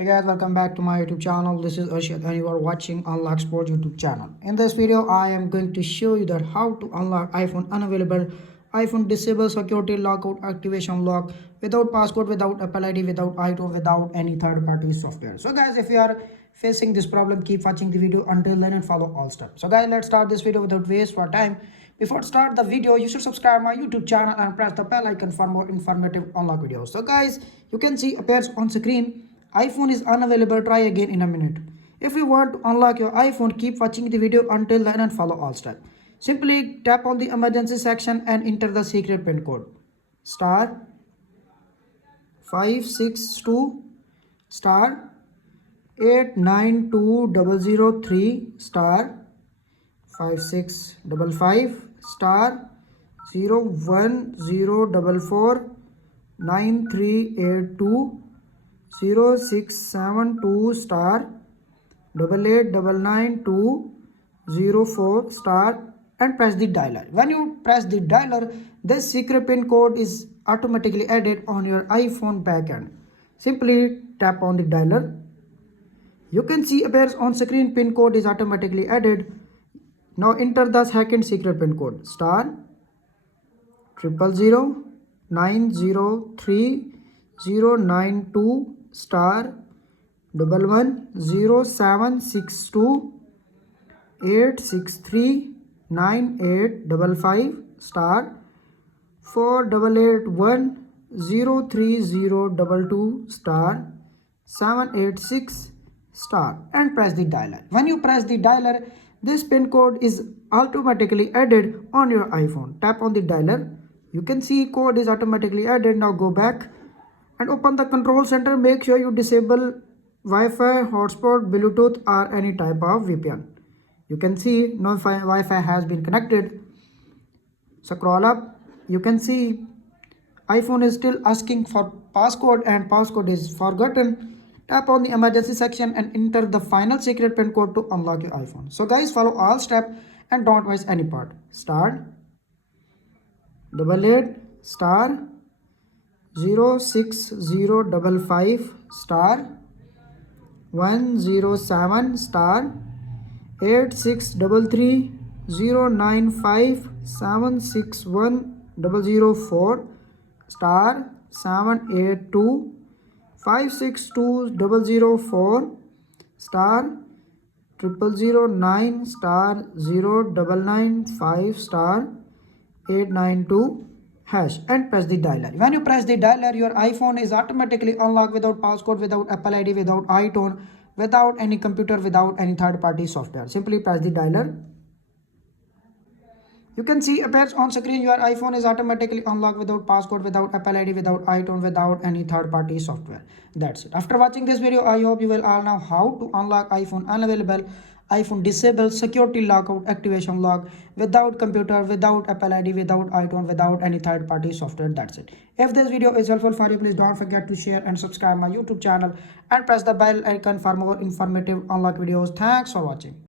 Hey guys, welcome back to my YouTube channel. This is Arshad and you are watching Unlock Sport YouTube channel. In this video, I am going to show you that how to unlock iPhone unavailable, iPhone disable security lockout activation lock without passcode, without Apple ID, without iTunes, without any third-party software. So guys, if you are facing this problem, keep watching the video until then and follow all steps. So guys, let's start this video without waste for time. Before start the video, you should subscribe my YouTube channel and press the bell icon for more informative unlock videos. So guys, you can see appears on screen iPhone is unavailable. Try again in a minute. If you want to unlock your iPhone, keep watching the video until then and follow all steps. Simply tap on the emergency section and enter the secret pin code star 562 star 892003 star 5655 star 01044 9382 0672 star 8899 star and press the dialer. When you press the dialer, this secret pin code is automatically added on your iPhone backend. Simply tap on the dialer. You can see appears on screen pin code is automatically added. Now enter the second secret pin code star 000903092 star 110762 863 9855 star 4881 03022 star 786 star and press the dialer. When you press the dialer, this pin code is automatically added on your iPhone. Tap on the dialer. You can see code is automatically added. Now go back and open the control center. Make sure you disable Wi-Fi, hotspot, Bluetooth or any type of VPN. You can see no Wi-Fi has been connected. Scroll up. You can see iPhone is still asking for passcode and passcode is forgotten. Tap on the emergency section and enter the final secret pin code to unlock your iPhone. So guys, follow all steps and don't waste any part. Start 88 star 06055 star 107 star 8633 095 761 004 star 782 562004 star 0009 star 0995 star 892 hash and press the dialer. When you press the dialer, your iPhone is automatically unlocked without passcode, without Apple ID, without iTunes, without any computer, without any third-party software. Simply press the dialer. You can see appears on screen your iPhone is automatically unlocked without passcode, without Apple ID, without iTunes, without any third-party software. That's it. After watching this video, I hope you will all know how to unlock iPhone unavailable, iPhone disable security lockout activation lock without computer, without Apple ID, without iTunes, without any third-party software. That's it. If this video is helpful for you, please don't forget to share and subscribe my YouTube channel and press the bell icon for more informative unlock videos. Thanks for watching.